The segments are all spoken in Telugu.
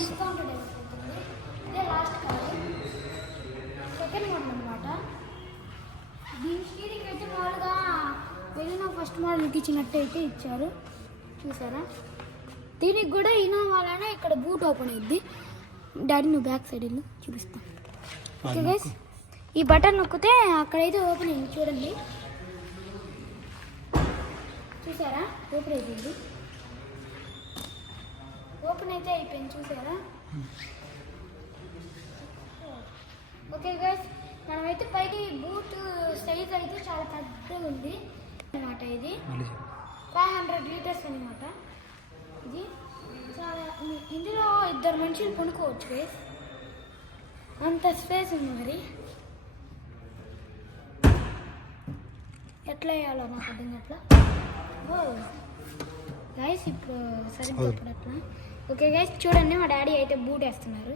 డిస్కౌంటెడ్ అయిపోతుంది. ఇదే లాస్ట్ కార్, సెకండ్ మోడల్ అనమాట. దీని స్టీరింగ్ అయితే మామూలుగా వెళ్ళిన ఫస్ట్ మోడల్కి ఇచ్చినట్టు అయితే ఇచ్చారు, చూసారా. దీనికి కూడా ఇన్నోవాలోనే ఇక్కడ బూట్ ఓపెన్ అయ్యిద్ది. డాడీ నువ్వు బ్యాక్ సైడ్ వెళ్ళు, చూపిస్తాను. ఓకే గైస్, ఈ బటన్ నొక్కితే అక్కడైతే ఓపెన్ అయింది, చూడండి. చూసారా, ఓపెన్ అయిపోయింది. ఓపెన్ అయితే అయిపోయింది, చూసారా. ఓకే గైస్, మనమైతే పైకి బూట్ సైజ్ అయితే చాలా పెద్దగా ఉంది అనమాట. ఇది 500 లీటర్స్ అనమాట. ఇది చాలా, ఇందులో 2 మనుషులు కొనుక్కోవచ్చు గైస్, అంత స్పేస్ ఉంది. మరి ఎట్లా వేయాలో నాకు అర్థం అట్లా. ఓ గైస్, ఇప్పుడు సరిగ్గా ఇప్పుడు అట్లా. ఓకే గైస్, చూడండి మా డాడీ అయితే బూట్ వేస్తున్నారు.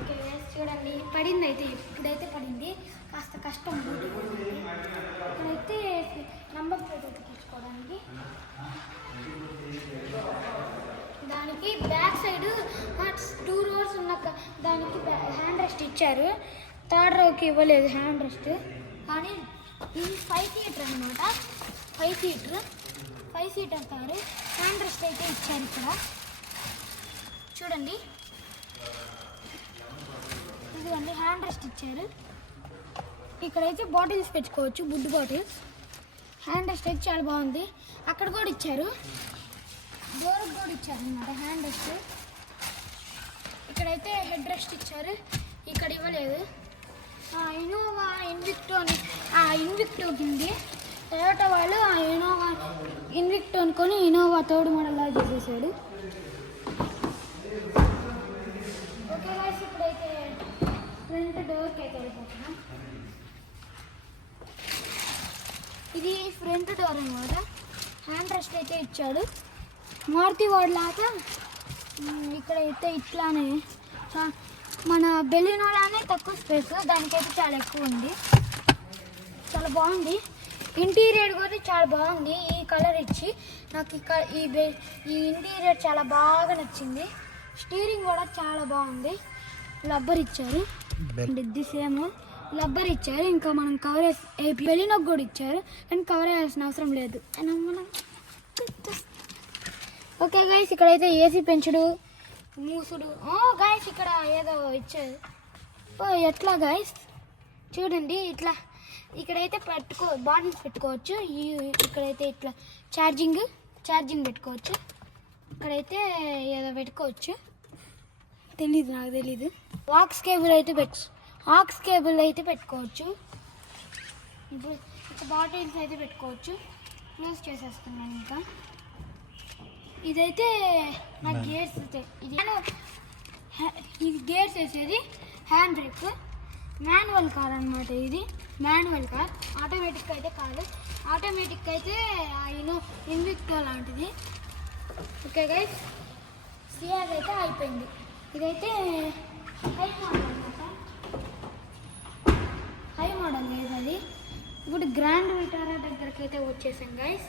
ఓకే గైస్, చూడండి పడింది అయితే, ఇప్పుడైతే పడింది. కాస్త కష్టం బూట్ ఇక్కడైతే నంబర్ ప్లేట్ ఎక్కించుకోవడానికి. దానికి బ్యాక్ సైడ్ 2 rows ఉన్న దానికి హ్యాండ్ రెస్ట్ ఇచ్చారు. 3rd rowకి ఇవ్వలేదు హ్యాండ్ రెస్ట్. కానీ ఇది 5 సీటర్ అనమాట. 5 సీటర్ కారు. హ్యాండ్ రెస్ట్ అయితే ఇచ్చారు ఇక్కడ, చూడండి. ఇదిగోండి హ్యాండ్ రెస్ట్ ఇచ్చారు. ఇక్కడైతే బాటిల్స్ పెట్టుకోవచ్చు, బుడ్ బాటిల్స్. హ్యాండ్ రెస్ట్ అయితే చాలా బాగుంది. అక్కడ కూడా ఇచ్చారు, డోర్కి కూడా ఇచ్చారు అనమాట హ్యాండ్ రెస్ట్. ఇక్కడైతే హెడ్ రెస్ట్ ఇచ్చారు, ఇక్కడ ఇవ్వలేదు. ఇన్నోవా ఇన్విక్టో ఉంది. టొయోటా వాళ్ళు ఇన్విక్టో అనుకొని ఇన్నోవా 3rd మోడల్ లాగా చేసేసాడు. ఓకే గైస్, ఇప్పుడైతే ఫ్రంట్ డోర్కి అయితే వెళ్ళిపోతున్నాం. ఇది ఫ్రంట్ డోర్ అనమాట. హ్యాండ్ రెస్ట్ అయితే ఇచ్చాడు. మారుతి వాడిలాగా ఇక్కడైతే ఇట్లానే మన బెలినోలానే తక్కువ స్పేస్, దానికైతే చాలా ఎక్కువ ఉంది. చాలా బాగుంది. ఇంటీరియర్ కూడా చాలా బాగుంది. ఈ కలర్ ఇచ్చి నాకు ఈ ఇంటీరియర్ చాలా బాగా నచ్చింది. స్టీరింగ్ కూడా చాలా బాగుంది. రబ్బర్ ఇచ్చారు, ఇది సేమ్ రబ్బర్ ఇచ్చారు. ఇంకా మనం కవర్ బెలినోకి కూడా ఇచ్చారు, కానీ కవర్ వేయాల్సిన అవసరం లేదు. ఓకే గైస్, ఇక్కడైతే ఏసీ పెంచుడు, మూసుడు. గైస్, ఇక్కడ ఏదో ఇచ్చారు. ఎట్లా గైస్, చూడండి. ఇట్లా ఇక్కడైతే బాటిల్స్ పెట్టుకోవచ్చు. ఇక్కడైతే ఇట్లా ఛార్జింగ్ పెట్టుకోవచ్చు. ఇక్కడైతే ఏదో పెట్టుకోవచ్చు, నాకు తెలీదు. ఆక్స్ కేబుల్ అయితే పెట్టుకోవచ్చు. ఇప్పుడు బాటిల్స్ అయితే పెట్టుకోవచ్చు. క్లోజ్ చేసేస్తున్నాను. ఇంకా ఇదైతే నా గేర్స్, ఇది గేర్స్ వేసేది. Hand brake. మాన్యువల్ కార్ అనమాట. ఇది మాన్యువల్ కార్, ఆటోమేటిక్ అయితే కాదు. ఆటోమేటిక్ అయితే ఇన్విక్టో లాంటిది. ఓకే గైస్, సిఆర్ అయితే అయిపోయింది. ఇదైతే హై మోడల్ అనమాట. హై మోడల్ లేదు అది. ఇప్పుడు గ్రాండ్ విటారా దగ్గరికి అయితే వచ్చేసాం గైస్.